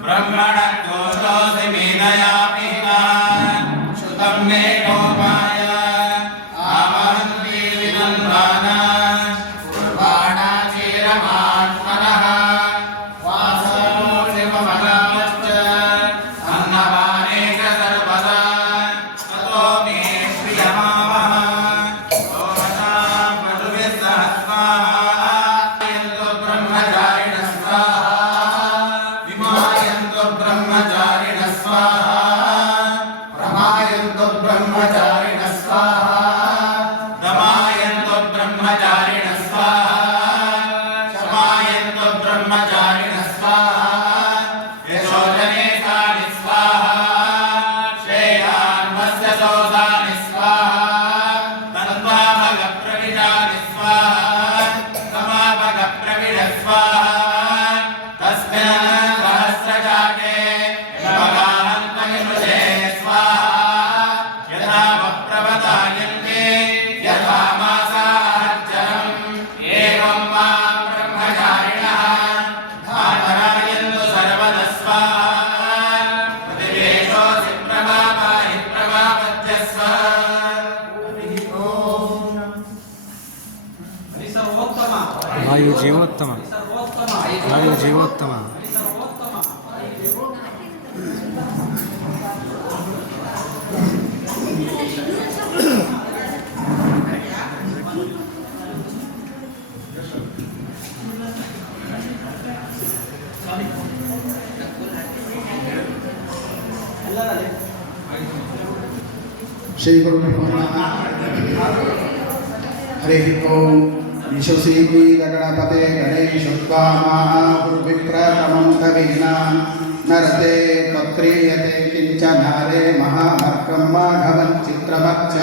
ब्रह्मणोऽसि मेधयापिना श्रुतं मे गोपाय आवहन्ति विनन्वाना कुर्वाणा चीरमात्मनः वासवो शिवमगामश्च अन्नपाने च सर्वदा ततो मे श्रियमावः सोमसा पशुभिः सह स्वाहा यन्तु ब्रह्मचारिणः स्वाहा प्रमायन्तु ब्रह्मचारिणः स्वाहा दमायन्तु ब्रह्मचारिणः स्वाहा शमायन्तु ब्रह्मचारिणः स्वाहा यशोजने तानि स्वाहा श्रेयान्वस्य दोषानि स्वाहा तन्वाभगप्रविशानि स्वाहा समाभगप्रविश स्वाहा तस्मिन् सहस्रजाते वायु जीवोत्तम वायु जीवोत्तम श्री गुरु हरि ओम विशुसीवीरगणपते गणेशोत्वामाहुर्विप्रतमं कवीनां नरते पत्रीयते किञ्चनारे महामर्कं माघवं चित्रवच्च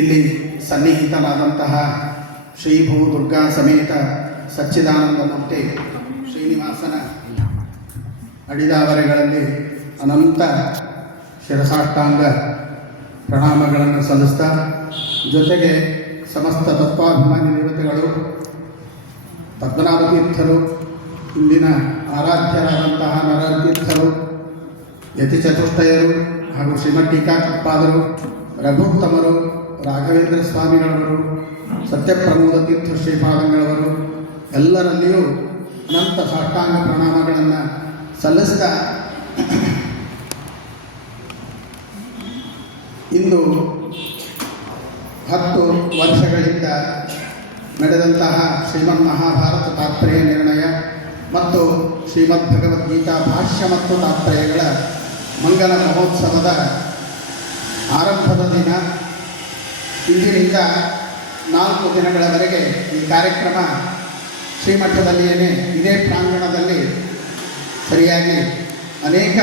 ಇಲ್ಲಿ ಸನ್ನಿಹಿತನಾದಂತಹ ಶ್ರೀ ಭೂ ದುರ್ಗಾ ಸಮೇತ ಸಚ್ಚಿದಾನಂದ ಮೂರ್ತಿ ಶ್ರೀನಿವಾಸನ ಅಡಿದಾವರೆಗಳಲ್ಲಿ ಅನಂತ ಶಿರಸಾಷ್ಟಾಂಗ ಪ್ರಣಾಮಗಳನ್ನು ಸಲ್ಲಿಸ್ತಾ ಜೊತೆಗೆ ಸಮಸ್ತ ತತ್ವಾಭಿಮಾನಿ ದೇವತೆಗಳು ಪದ್ಮನಾಭ ತೀರ್ಥರು ಇಂದಿನ ಆರಾಧ್ಯರಾದಂತಹ ನರತೀರ್ಥರು ಯತಿ ಚತುಷ್ಟಯರು ಹಾಗೂ ಶ್ರೀಮಠ್ ಟೀಕಾಕೃತ್ಪಾದರು ರಘುತ್ತಮರು ರಾಘವೇಂದ್ರ ಸ್ವಾಮಿಗಳವರು ಸತ್ಯಪ್ರಮೋದ ತೀರ್ಥ ಶ್ರೀಪಾದಂಗಳವರು ಎಲ್ಲರಲ್ಲಿಯೂ ಅನಂತ ಸಾಷ್ಟಾಂಗ ಪ್ರಣಾಮಗಳನ್ನು ಸಲ್ಲಿಸ್ತಾ ಇಂದು 10 ವರ್ಷಗಳಿಂದ ನಡೆದಂತಹ ಶ್ರೀಮನ್ ಮಹಾಭಾರತ ತಾತ್ಪರ್ಯ ನಿರ್ಣಯ ಮತ್ತು ಶ್ರೀಮದ್ ಭಗವದ್ಗೀತಾ ಭಾಷ್ಯ ಮತ್ತು ತಾತ್ಪರ್ಯಗಳ ಮಂಗಲ ಮಹೋತ್ಸವದ ಆರಂಭದ ದಿನ ಇಂದಿನಿಂದ 4 ದಿನಗಳವರೆಗೆ ಈ ಕಾರ್ಯಕ್ರಮ ಶ್ರೀಮಠದಲ್ಲಿಯೇ ಇದೇ ಪ್ರಾಂಗಣದಲ್ಲಿ ಸರಿಯಾಗಿ ಅನೇಕ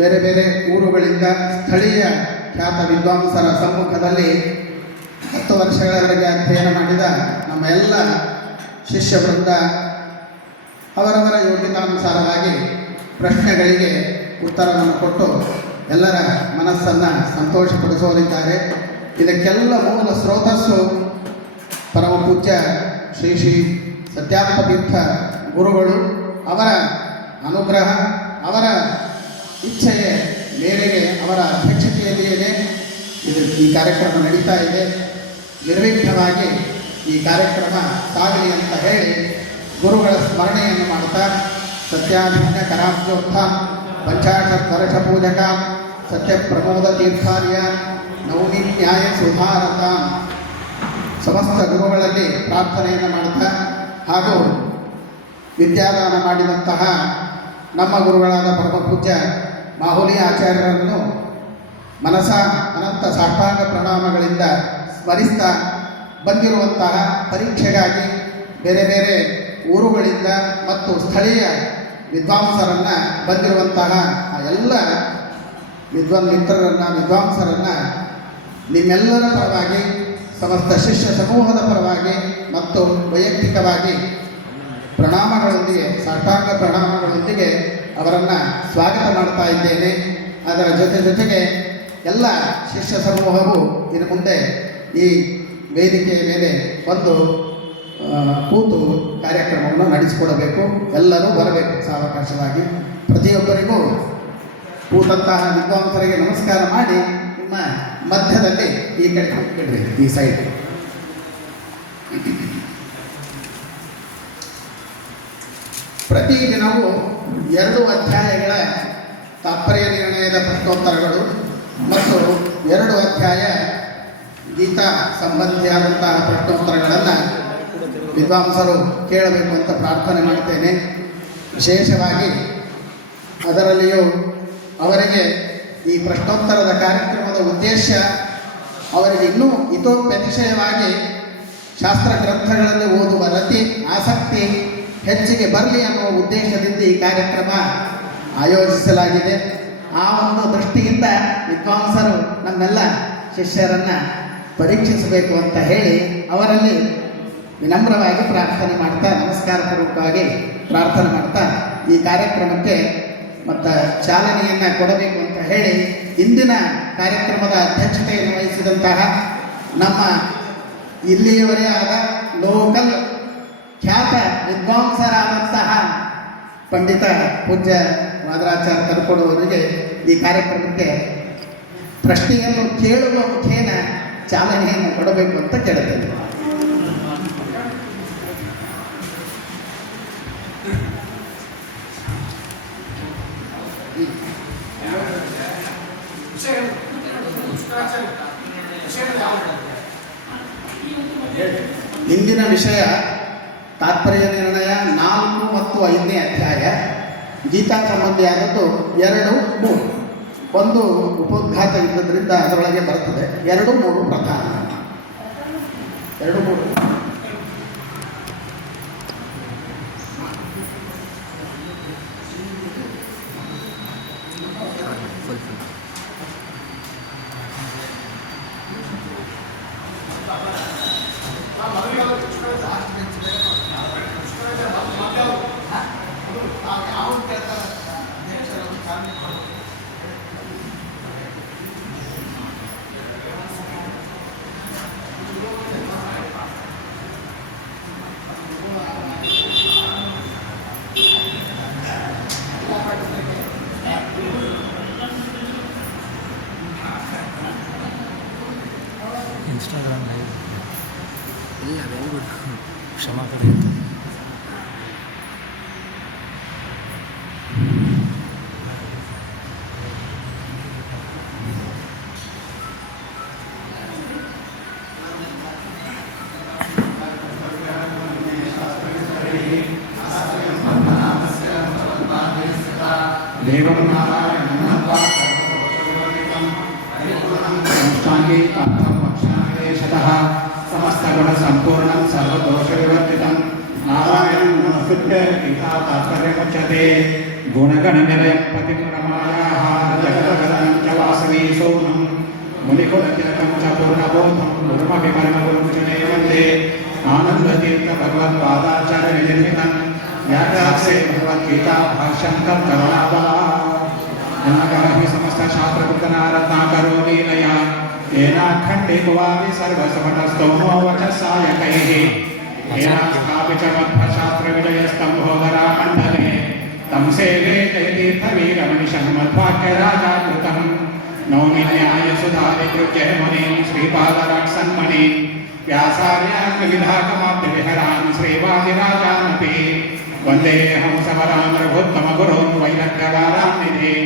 ಬೇರೆ ಬೇರೆ ಊರುಗಳಿಂದ ಸ್ಥಳೀಯ ಖ್ಯಾತ ವಿದ್ವಾಂಸರ ಸಮ್ಮುಖದಲ್ಲಿ 10 ವರ್ಷಗಳವರೆಗೆ ಅಧ್ಯಯನ ಮಾಡಿದ ನಮ್ಮ ಎಲ್ಲ ಶಿಷ್ಯವೃಂದ ಅವರವರ ಯೋಗ್ಯತಾನುಸಾರವಾಗಿ ಪ್ರಶ್ನೆಗಳಿಗೆ ಉತ್ತರವನ್ನು ಕೊಟ್ಟು ಎಲ್ಲರ ಮನಸ್ಸನ್ನು ಸಂತೋಷಪಡಿಸೋರಿದ್ದಾರೆ. ಇದಕ್ಕೆಲ್ಲ ಮೂಲ ಸ್ರೋತಸ್ಸು ಪರಮ ಪೂಜ್ಯ ಶ್ರೀ ಶ್ರೀ ಸತ್ಯಾತ್ಮತೀರ್ಥ ಗುರುಗಳು ಅವರ ಅನುಗ್ರಹ ಅವರ ಇಚ್ಛೆಯ ಮೇರೆಗೆ ಅವರ ಅಧ್ಯಕ್ಷತೆಯಲ್ಲಿಯೇ ಈ ಕಾರ್ಯಕ್ರಮ ನಡೀತಾ ಇದೆ. ನಿರ್ವಿಘ್ನವಾಗಿ ಈ ಕಾರ್ಯಕ್ರಮ ಸಾಗಲಿ ಅಂತ ಹೇಳಿ ಗುರುಗಳ ಸ್ಮರಣೆಯನ್ನು ಮಾಡುತ್ತಾ ಸತ್ಯಾಭಿಜ್ಞ ಕರಾಬ್ಜೋತ್ಥ ಪಂಚಾಶತ್ ವರ್ಷ ಪೂಜಕ ಸತ್ಯಪ್ರಮೋದ ತೀರ್ಥಾರ್ಯ ನವಮಿ ನ್ಯಾಯ ಸುಧಾರಕ ಸಮಸ್ತ ಗುರುಗಳಲ್ಲಿ ಪ್ರಾರ್ಥನೆಯನ್ನು ಮಾಡುತ್ತಾ ಹಾಗೂ ವಿದ್ಯಾದಾನ ಮಾಡಿದಂತಹ ನಮ್ಮ ಗುರುಗಳಾದ ಪರಮ ಪೂಜ್ಯ ಮಾಹುಲಿ ಆಚಾರ್ಯರನ್ನು ಮನಸ ಅನಂತ ಸಾಷ್ಟಾಂಗ ಪ್ರಣಾಮಗಳಿಂದ ಸ್ಮರಿಸ್ತಾ ಬಂದಿರುವಂತಹ ಪರೀಕ್ಷೆಗಾಗಿ ಬೇರೆ ಬೇರೆ ಊರುಗಳಿಂದ ಮತ್ತು ಸ್ಥಳೀಯ ವಿದ್ವಾಂಸರನ್ನು ಬಂದಿರುವಂತಹ ಎಲ್ಲ ಮಿತ್ರರನ್ನು ವಿದ್ವಾಂಸರನ್ನು ನಿಮ್ಮೆಲ್ಲರ ಪರವಾಗಿ ಸಮಸ್ತ ಶಿಷ್ಯ ಸಮೂಹದ ಪರವಾಗಿ ಮತ್ತು ವೈಯಕ್ತಿಕವಾಗಿ ಪ್ರಣಾಮಗಳೊಂದಿಗೆ ಸಾಷ್ಟಾಂಗ ಪ್ರಣಾಮಗಳೊಂದಿಗೆ ಅವರನ್ನು ಸ್ವಾಗತ ಮಾಡ್ತಾ ಇದ್ದೇನೆ. ಅದರ ಜೊತೆಗೆ ಎಲ್ಲ ಶಿಷ್ಯ ಸಮೂಹವು ಇನ್ನು ಮುಂದೆ ಈ ವೇದಿಕೆಯ ಮೇಲೆ ಬಂದು ಕೂತು ಕಾರ್ಯಕ್ರಮವನ್ನು ನಡೆಸಿಕೊಡಬೇಕು. ಎಲ್ಲರೂ ಬರಬೇಕು ಸಾವಕಾಶವಾಗಿ. ಪ್ರತಿಯೊಬ್ಬರಿಗೂ ಕೂತಂತಹ ವಿದ್ವಾಂಸರಿಗೆ ನಮಸ್ಕಾರ ಮಾಡಿ ನಿಮ್ಮ ಮಧ್ಯದಲ್ಲಿ ಈ ಕಡೆ ಕೂತ್ಬಿಡ್ರಿ, ಈ ಸೈಡ್. ಪ್ರತಿದಿನವೂ 2 ಅಧ್ಯಾಯಗಳ ತಾತ್ಪರ್ಯ ನಿರ್ಣಯದ ಪ್ರಶ್ನೋತ್ತರಗಳು ಮತ್ತು 2 ಅಧ್ಯಾಯ ಗೀತಾ ಸಂಬಂಧಿಯಾದಂತಹ ಪ್ರಶ್ನೋತ್ತರಗಳನ್ನು ವಿದ್ವಾಂಸರು ಕೇಳಬೇಕು ಅಂತ ಪ್ರಾರ್ಥನೆ ಮಾಡ್ತೇನೆ. ವಿಶೇಷವಾಗಿ ಅದರಲ್ಲಿಯೂ ಅವರಿಗೆ ಈ ಪ್ರಶ್ನೋತ್ತರದ ಕಾರ್ಯಕ್ರಮದ ಉದ್ದೇಶ ಅವರಿಗೆ ಇನ್ನೂ ಇತೋಪ್ಯತಿಶಯವಾಗಿ ಶಾಸ್ತ್ರ ಗ್ರಂಥಗಳಲ್ಲಿ ಓದುವ ರತಿ ಆಸಕ್ತಿ ಹೆಚ್ಚಿಗೆ ಬರಲಿ ಅನ್ನುವ ಉದ್ದೇಶದಿಂದ ಈ ಕಾರ್ಯಕ್ರಮ ಆಯೋಜಿಸಲಾಗಿದೆ. ಆ ಒಂದು ದೃಷ್ಟಿಯಿಂದ ವಿದ್ವಾಂಸರು ನಮ್ಮೆಲ್ಲ ಶಿಷ್ಯರನ್ನು ಪರೀಕ್ಷಿಸಬೇಕು ಅಂತ ಹೇಳಿ ಅವರಲ್ಲಿ ವಿನಮ್ರವಾಗಿ ಪ್ರಾರ್ಥನೆ ಮಾಡ್ತಾ, ನಮಸ್ಕಾರ ಪೂರ್ವಕವಾಗಿ ಪ್ರಾರ್ಥನೆ ಮಾಡ್ತಾ ಈ ಕಾರ್ಯಕ್ರಮಕ್ಕೆ ಮತ್ತು ಚಾಲನೆಯನ್ನು ಕೊಡಬೇಕು ಅಂತ ಹೇಳಿ ಇಂದಿನ ಕಾರ್ಯಕ್ರಮದ ಅಧ್ಯಕ್ಷತೆಯನ್ನು ವಹಿಸಿದಂತಹ ನಮ್ಮ ಇಲ್ಲಿಯವರೇ ಆದ ಲೋಕಲ್ ಖ್ಯಾತ ವಿದ್ವಾಂಸರಾದಂತಹ ಪಂಡಿತ ಪೂಜ್ಯ ಮಾದರಾಚಾರ್ಯ ಕರ್ಕೊಡುವವರಿಗೆ ಈ ಕಾರ್ಯಕ್ರಮಕ್ಕೆ ಪ್ರಶ್ನೆಯನ್ನು ಕೇಳುವ ಮುಖೇನ ಚಾಲನೆಯನ್ನು ಕೊಡಬೇಕು ಅಂತ ಕೇಳುತ್ತೇನೆ. ಇಂದಿನ ವಿಷಯ ತಾತ್ಪರ್ಯ ನಿರ್ಣಯ 4 ಮತ್ತು 5ನೇ ಅಧ್ಯಾಯ. ಗೀತಾ ಸಂಬಂಧಿಯಾದದ್ದು 2, 3. 1 ಉಪೋದ್ಘಾತ ಇದ್ದದ್ರಿಂದ ಅದರೊಳಗೆ ಬರ್ತದೆ. 2, 3 ಪ್ರಧಾನ. 2, 3 इंस्टाग्राम लाइव ಇಲ್ಲ ವೆರಿ ಗುಡ್ ಕ್ಷಮಾ ಕರೆ ಅಂತ देवं नारायणः समस्तगुणसम्पूर्णं सर्वदोषविवर्जितं नारायणं नमस्कृत्य गीता तात्पर्यमुच्यते गुणगणनिलयं प्रतिप्रमायाः जगदगतं च वासवी सोनं मुनिकुलतिलकं च पूर्णबोधं गुरुमपि परमगुरुं च वन्दे आनन्दतीर्थभगवत्पादाचार्यनिर्मितं व्याख्यासे भगवद्गीता भाष्यं तत्करुणाबला नमः समस्तशास्त्रकृतनारत्नाकरो लीलया येनाखण्डे कुवापि सर्वसमनस्तोमो वचसायकैः येनास्थापि च मध्वशास्त्रविजयस्तम्भोधरामण्डले तं सेवे जयतीर्थवीरमनिशं मध्वाक्यराजाकृतं नौमि न्यायसुधादिकृत्य मुनिं श्रीपादराक्षन्मणिं व्यासार्यान् विविधाकमाप्तिविहरान् श्रीवादिराजानपि वन्देऽहं समरान् रघुत्तमगुरून् वैरग्यवारान्निधिं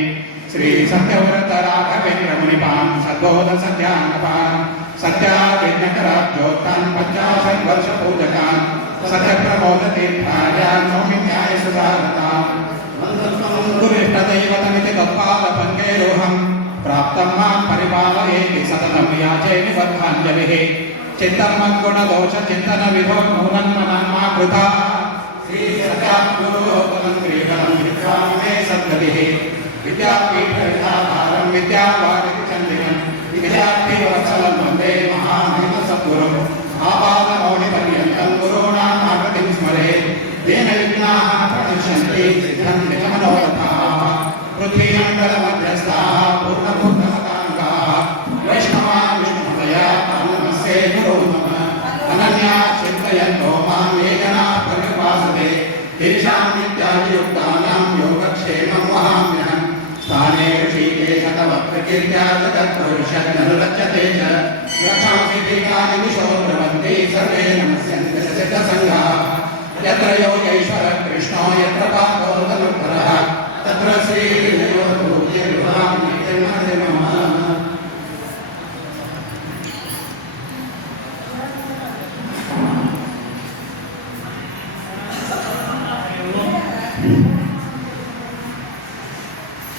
श्रीसत्यव्रतराघवेन्द्रमुनिपान् सद्बोधसत्यानपान् सत्याविज्ञकराब्जोक्तान् 50 वर्षपूजकान् सत्यप्रमोदतीर्थार्यान् नौमि न्यायसुधारताम् गुरुष्टदैवतमिति तत्पादपङ्केरोहं प्राप्तं मां परिपालयेति सततं याचे निबद्धाञ्जलिः चित्तं मद्गुणदोषचिन्तनविधो नूनं मनान्मा कृता श्रीसत्यागुरोपदं श्रीफलं विद्वामे सद्गतिः विद्यापीठविधाधारं विद्यावारिधिचन्द्रिकं विद्यार्थीवत्सलं वन्दे महामहिमसद्गुरुम् आपादमौलिपर्यन्तं गुरूणाम् आकृतिं स्मरेत् तेन विघ्नाः प्रणश्यन्ति सिद्धं निजमनोरथाः पृथ्वीमण्डलमध्यस्थाः पूर्णभूतमताङ्गाः नमस्ते गुरो मम अनन्या चिन्तयन्तो मां ये जनाः परिपासते तेषां नित्याभियुक्तानां योगक्षेमं वहाम्यहम् स्थाने ऋषिकेश तव प्रकीर्त्या जगत्पुरुषन्ननुरच्यते च रक्षांसि दीर्घानि विशो ब्रवन्ति सर्वे नमस्यन्ति सिद्धसङ्घाः यत्र योगेश्वर कृष्णो यत्र पार्थो धनुर्धरः तत्र श्रीर्भूतिर्भवामि मम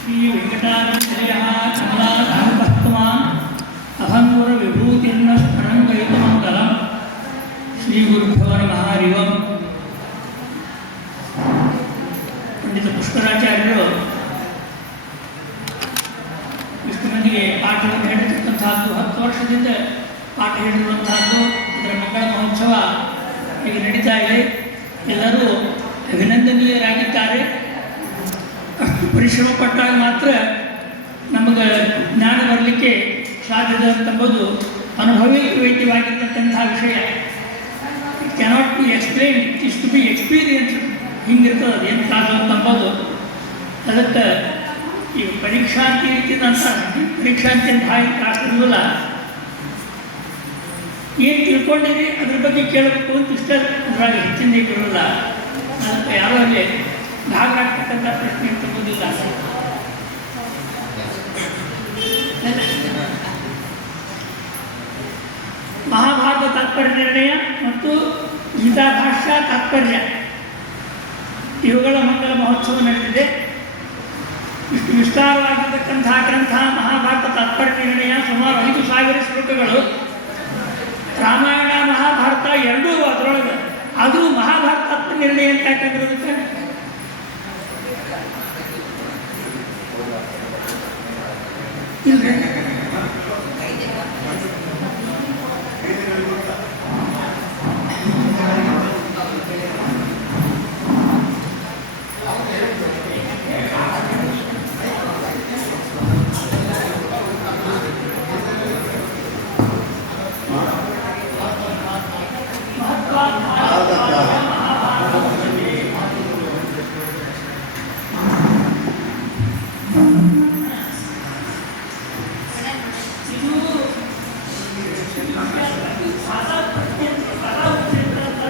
श्री वेंकटाचलयः कमलाधामपस्तमान् अहंवर विभूतिर्न स्मरणं कयितुमङ्गलम् श्री गुरुभ्यो नमः हरि ओम् पंडित पुष्कराचार्यರು ಇಷ್ಟು ಮಂದಿಗೆ ಪಾಠವನ್ನು ಹೇಳಿರ್ತಕ್ಕಂಥದ್ದು 10 ವರ್ಷದಿಂದ ಪಾಠ ಹೇಳಿರುವಂತಹದ್ದು ಅದರ ಮಂಗಳ ಮಹೋತ್ಸವ ಈಗ ನಡೀತಾ ಇದೆ. ಎಲ್ಲರೂ ಅಭಿನಂದನೀಯರಾಗಿದ್ದಾರೆ. ಅಷ್ಟು ಪರಿಶ್ರಮ ಪಟ್ಟಾಗ ಮಾತ್ರ ನಮಗೆ ಜ್ಞಾನ ಬರಲಿಕ್ಕೆ ಸಾಧ್ಯದ ಅಂತಂಬುದು ಅನುಭವೈಕವಾಗಿರ್ತಕ್ಕಂಥ ವಿಷಯ. It cannot be explain, it is to be experience. ಹಿಂಗಿರ್ತದೆ ಅದು ಏನು ಕ್ಲಾಸ್ ಅಂತಂಬೋದು. ಅದಕ್ಕೆ ಈಗ ಪರೀಕ್ಷಾಂತಿ ರೀತಿಯಿಂದ ಅಂತ ಪರೀಕ್ಷಾಂತಿ ಅಂತ ಹಾಗೆ ಕ್ಲಾಸ್ ಇರೋಲ್ಲ. ಏನು ತಿಳ್ಕೊಂಡಿರಿ ಅದ್ರ ಬಗ್ಗೆ ಕೇಳಬೇಕು ಅಂತ ಇಷ್ಟ ಅದರಾಗ ಹೆಚ್ಚಿನ ಇರೋಲ್ಲ. ಅದಕ್ಕೆ ಯಾರೋ ಅಲ್ಲಿ ಭಾಗರಾಗ್ತಕ್ಕಂಥ ಪ್ರಶ್ನೆ ಅಂತಂಬೋದಿಲ್ಲ. ಮಹಾಭಾರತ ತಾತ್ಪರ್ಯ ನಿರ್ಣಯ ಮತ್ತು ಗೀತಾಭಾಷ್ಯ ತಾತ್ಪರ್ಯ ಇವುಗಳ ಮಂಗಲ ಮಹೋತ್ಸವ ನಡೆದಿದೆ. ಇಷ್ಟು ವಿಸ್ತಾರವಾಗಿರ್ತಕ್ಕಂಥ ಗ್ರಂಥ ಮಹಾಭಾರತ ತಾತ್ಪರ್ಯ ನಿರ್ಣಯ ಸುಮಾರು 5,000 ಶ್ಲೋಕಗಳು. ರಾಮಾಯಣ ಮಹಾಭಾರತ ಎರಡೂ ಅದರೊಳಗೆ. ಆದರೂ ಮಹಾಭಾರತ ತಾತ್ಪರ್ಯ ನಿರ್ಣಯ ಅಂತ ಯಾಕಂದ್ರೆ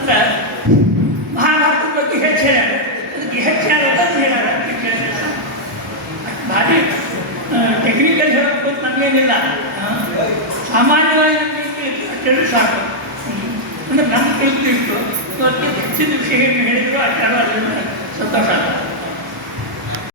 ಇಲ್ಲ ಮಹಾಭಾರತದ ಬಗ್ಗೆ ಹೆಚ್ಚು ಹೇಳ್ಯಾರ. ಅದಕ್ಕೆ ಹೆಚ್ಚು ಹೇಳ್ಯಾರ ಭಾರಿ ಟೆಕ್ನಿಕಲ್ ಹೇಳಬೇಕು ಅಂತ ನಮಗೇನಿಲ್ಲ. ಸಾಮಾನ್ಯವಾಗಿ ನಮಗೆ ಸಾಕು. ಅಂದರೆ ನಮ್ಮ ತಿಳಿದು ಇಷ್ಟು ಅದಕ್ಕೆ ಹೆಚ್ಚಿನ ವಿಷಯ ಹೇಳಿದ್ರು ಆಚಾರ ಅದರಿಂದ ಸಂತೋಷ.